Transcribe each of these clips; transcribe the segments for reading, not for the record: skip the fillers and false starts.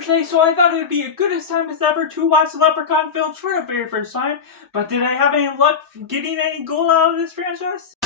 here today, so I thought it would be a good time as ever to watch the Leprechaun films for the very first time. But did I have any luck getting any gold out of this franchise?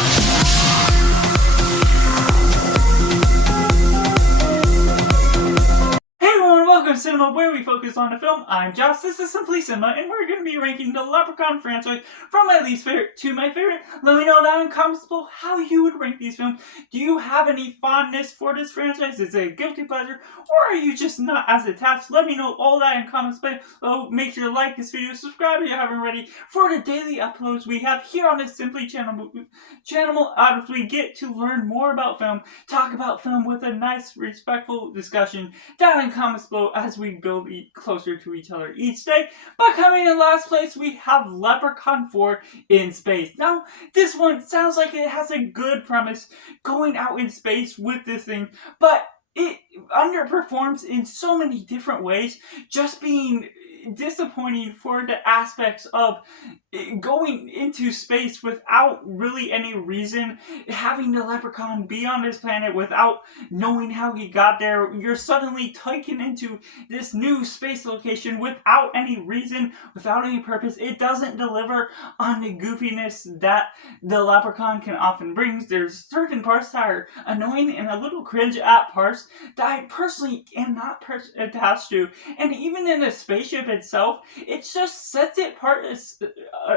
Hey everyone, welcome to Cinema, where we focus on the film. I'm Josh, this is Simply Cinema, and we're going to be ranking the Leprechaun franchise from my least favorite to my favorite. Let me know down in comments below how you would rank these films. Do you have any fondness for this franchise? Is it a guilty pleasure, or are you just not as attached? Let me know all that in comments below. Make sure to like this video, subscribe if you haven't already for the daily uploads we have here on this Simply channel as we get to learn more about film, talk about film with a nice, respectful discussion down in comments below as we build closer to each other each day. But coming in last place, we have Leprechaun 4 in Space. Now, this one sounds like it has a good premise going out in space with this thing, but it underperforms in so many different ways, just being disappointing for the aspects of going into space without really any reason, having the Leprechaun be on this planet without knowing how he got there. You're suddenly taken into this new space location without any reason, without any purpose. It doesn't deliver on the goofiness that the Leprechaun can often bring. There's certain parts that are annoying and a little cringe at parts that I personally am not attached to, and even in the spaceship itself, it just sets it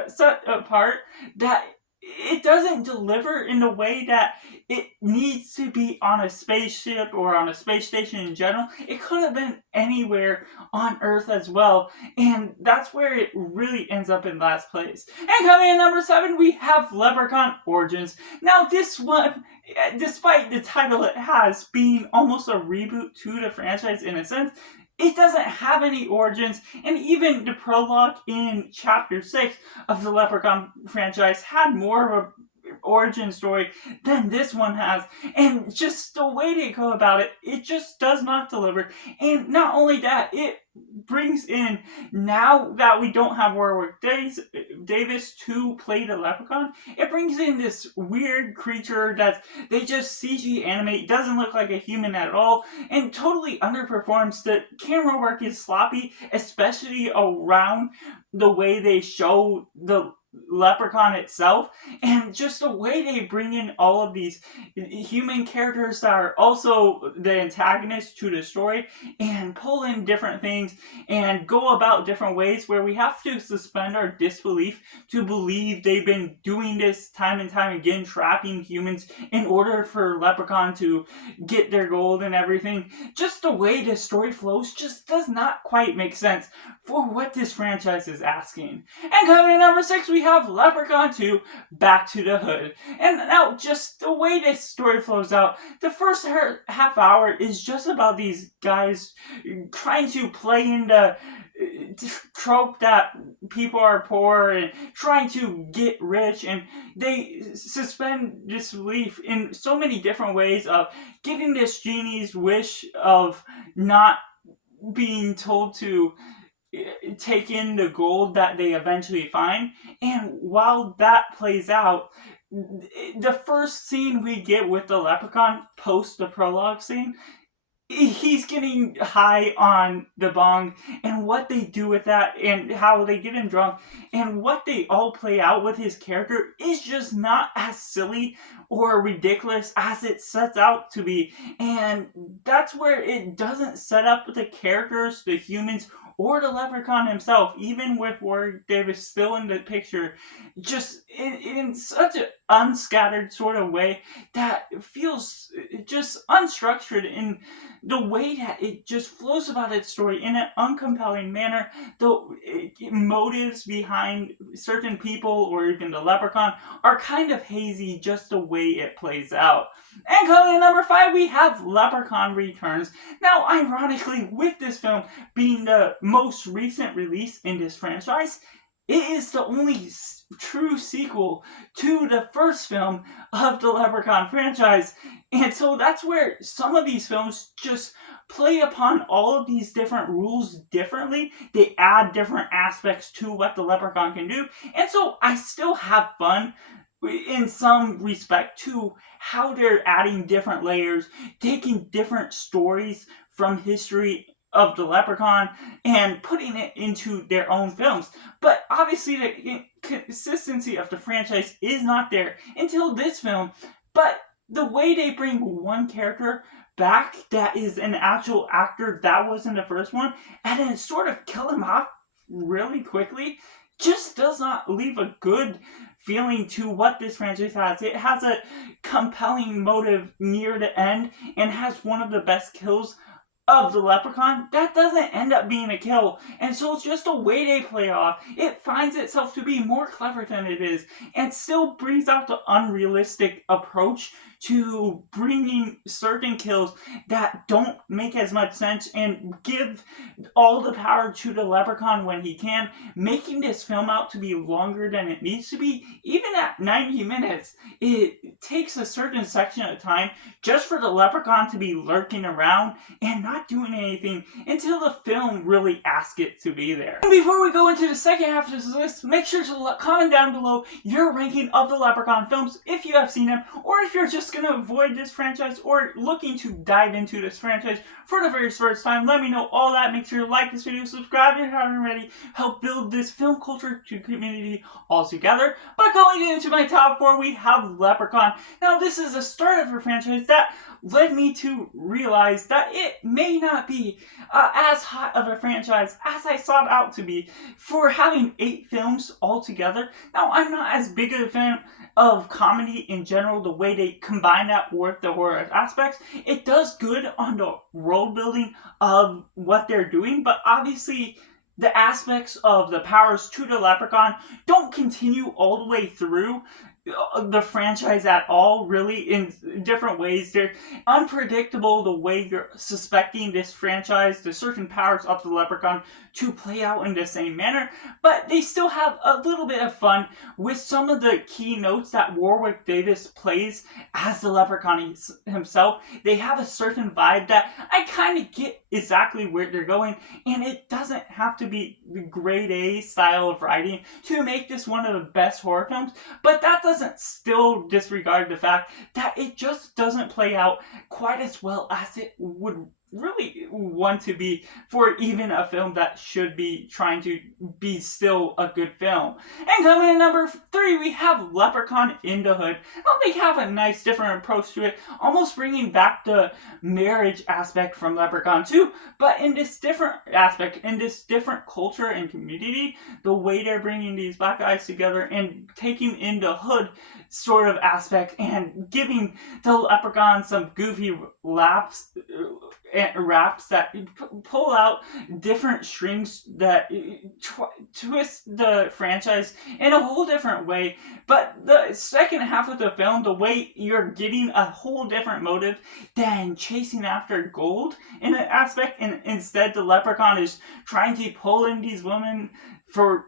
set apart that it doesn't deliver in the way that it needs to be on a spaceship or on a space station in general. It could have been anywhere on Earth as well, and that's where it really ends up in last place. And coming in number 7, we have Leprechaun Origins. Now this one, despite the title it has being almost a reboot to the franchise in a sense, it doesn't have any origins, and even the prologue in Chapter 6 of the Leprechaun franchise had more of an origin story than this one has, and just the way they go about it, it just does not deliver. And not only that, it brings in, now that we don't have Warwick Davis to play the Leprechaun, it brings in this weird creature that they just CG animate, doesn't look like a human at all, and totally underperforms. The camera work is sloppy, especially around the way they show the Leprechaun itself, and just the way they bring in all of these human characters that are also the antagonists to the story, and pull in different things and go about different ways where we have to suspend our disbelief to believe they've been doing this time and time again, trapping humans in order for Leprechaun to get their gold and everything. Just the way the story flows just does not quite make sense for what this franchise is asking. And coming in number 6, we have Leprechaun 2, Back to the Hood. And now, just the way this story flows out, the first half hour is just about these guys trying to play into trope that people are poor and trying to get rich, and they suspend disbelief in so many different ways of getting this genie's wish of not being told to take in the gold that they eventually find. And while that plays out, the first scene we get with the Leprechaun post the prologue scene, he's getting high on the bong, and what they do with that and how they get him drunk and what they all play out with his character is just not as silly or ridiculous as it sets out to be. And that's where it doesn't set up the characters, the humans, or the Leprechaun himself, even with Warwick Davis still in the picture, just in such an unscattered sort of way that feels just unstructured in the way that it just flows about its story in an uncompelling manner. The motives behind certain people or even the Leprechaun are kind of hazy, just the way it plays out. And coming in number 5, we have Leprechaun Returns. Now, ironically, with this film being the most recent release in this franchise, it is the only true sequel to the first film of the Leprechaun franchise. And so that's where some of these films just play upon all of these different rules differently. They add different aspects to what the Leprechaun can do. And so I still have fun in some respect to how they're adding different layers, taking different stories from history of the Leprechaun and putting it into their own films. But obviously the consistency of the franchise is not there until this film. But the way they bring one character back that is an actual actor that was in the first one, and then sort of kill him off really quickly, just does not leave a good feeling to what this franchise has. It has a compelling motive near the end and has one of the best kills of the Leprechaun that doesn't end up being a kill, and so it's just the way they play off. It finds itself to be more clever than it is, and still brings out the unrealistic approach to bringing certain kills that don't make as much sense, and give all the power to the Leprechaun when he can, making this film out to be longer than it needs to be. Even at 90 minutes, it takes a certain section of time just for the Leprechaun to be lurking around and not doing anything until the film really asks it to be there. And before we go into the second half of this list, make sure to comment down below your ranking of the Leprechaun films if you have seen them, or if you're just going to avoid this franchise or looking to dive into this franchise for the very first time. Let me know all that. Make sure to like this video, subscribe if you haven't already. Help build this film culture community all together. But going into my top 4, we have Leprechaun. Now this is the start of a franchise that led me to realize that it may not be as hot of a franchise as I sought out to be for having 8 films altogether. Now, I'm not as big of a fan of comedy in general, the way they combine that with the horror aspects. It does good on the world building of what they're doing, but obviously the aspects of the powers to the Leprechaun don't continue all the way through the franchise at all, really, in different ways. They're unpredictable the way you're suspecting this franchise, the certain powers of the Leprechaun, to play out in the same manner, but they still have a little bit of fun with some of the key notes that Warwick Davis plays as the Leprechaun himself. They have a certain vibe that I kind of get exactly where they're going, and it doesn't have to be the grade A style of writing to make this one of the best horror films, but that doesn't still disregard the fact that it just doesn't play out quite as well as it would really want to be for even a film that should be trying to be still a good film. And coming in number 3, we have Leprechaun in the Hood. Now, they have a nice different approach to it, almost bringing back the marriage aspect from Leprechaun 2, but in this different aspect, in this different culture and community, the way they're bringing these black guys together and taking in the hood sort of aspect and giving the Leprechaun some goofy raps that pull out different strings that twist the franchise in a whole different way. But the second half of the film, the way you're getting a whole different motive than chasing after gold in an aspect, and instead the Leprechaun is trying to pull in these women for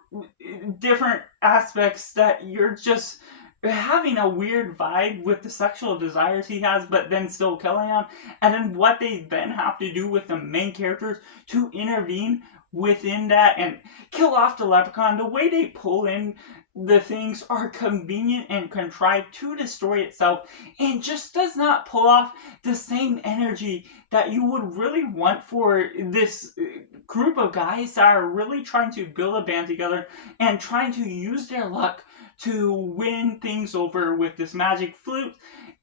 different aspects that you're just having a weird vibe with the sexual desires he has, but then still killing them, and then what they then have to do with the main characters to intervene within that and kill off the Leprechaun. The way they pull in the things are convenient and contrived to the story itself, and just does not pull off the same energy that you would really want for this group of guys that are really trying to build a band together and trying to use their luck to win things over with this magic flute,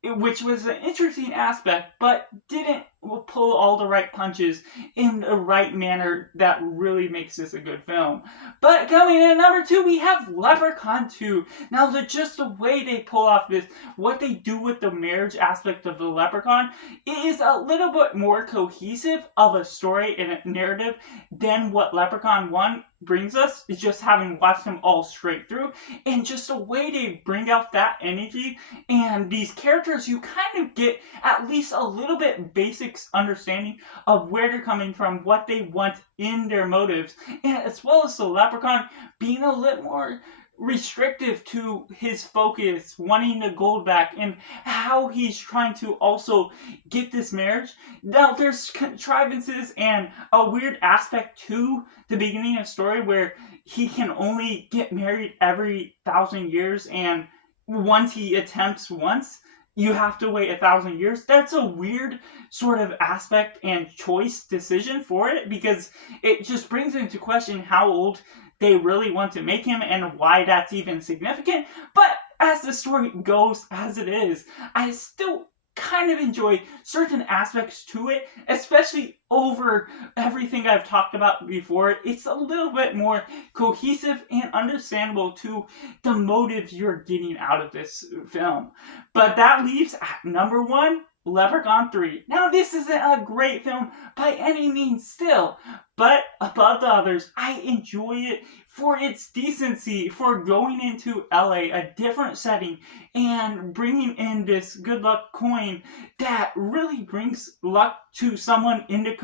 which was an interesting aspect, but didn't pull all the right punches in the right manner that really makes this a good film. But coming in at number 2, we have Leprechaun 2. Now, just the way they pull off this, what they do with the marriage aspect of the Leprechaun, is a little bit more cohesive of a story and a narrative than what Leprechaun 1 brings us, is just having watched them all straight through, and just the way they bring out that energy and these characters, you kind of get at least a little bit basic understanding of where they're coming from, what they want in their motives, and as well as the Leprechaun being a little more restrictive to his focus, wanting the gold back, and how he's trying to also get this marriage. Now, there's contrivances and a weird aspect to the beginning of the story where he can only get married every 1,000 years, and once he attempts once, you have to wait 1,000 years. That's a weird sort of aspect and choice decision for it, because it just brings into question how old they really want to make him and why that's even significant. But as the story goes as it is, I still kind of enjoy certain aspects to it, especially over everything I've talked about before. It's a little bit more cohesive and understandable to the motives you're getting out of this film. But that leaves at number 1, Leprechaun 3. Now, this isn't a great film by any means still, but above the others, I enjoy it for its decency, for going into LA, a different setting, and bringing in this good luck coin that really brings luck to someone in the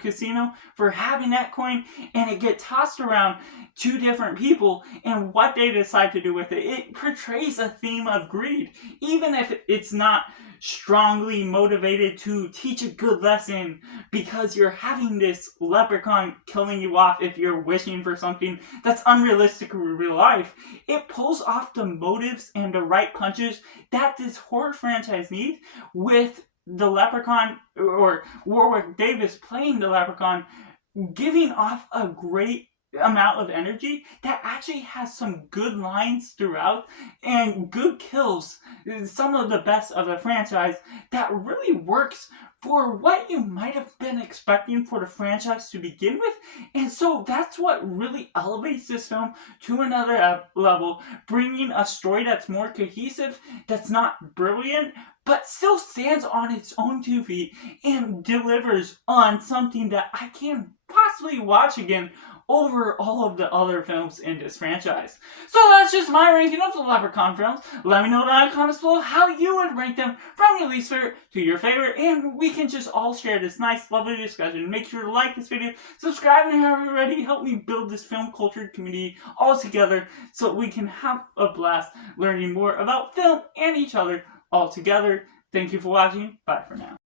casino for having that coin, and it gets tossed around to different people and what they decide to do with it. It portrays a theme of greed, even if it's not strongly motivated to teach a good lesson, because you're having this leprechaun killing you off if you're wishing for something that's unrealistic in real life. It pulls off the motives and the right punches that this horror franchise needs, with the Leprechaun, or Warwick Davis playing the Leprechaun, giving off a great amount of energy that actually has some good lines throughout and good kills, some of the best of the franchise, that really works for what you might have been expecting for the franchise to begin with. And so that's what really elevates this film to another level, bringing a story that's more cohesive, that's not brilliant, but still stands on its own 2 feet and delivers on something that I can possibly watch again over all of the other films in this franchise. So that's just my ranking of the Leprechaun films. Let me know down in the comments below how you would rank them from your least favorite to your favorite, and we can just all share this nice, lovely discussion. Make sure to like this video, subscribe if you haven't already, help me build this film culture community all together so we can have a blast learning more about film and each other all together. Thank you for watching. Bye for now.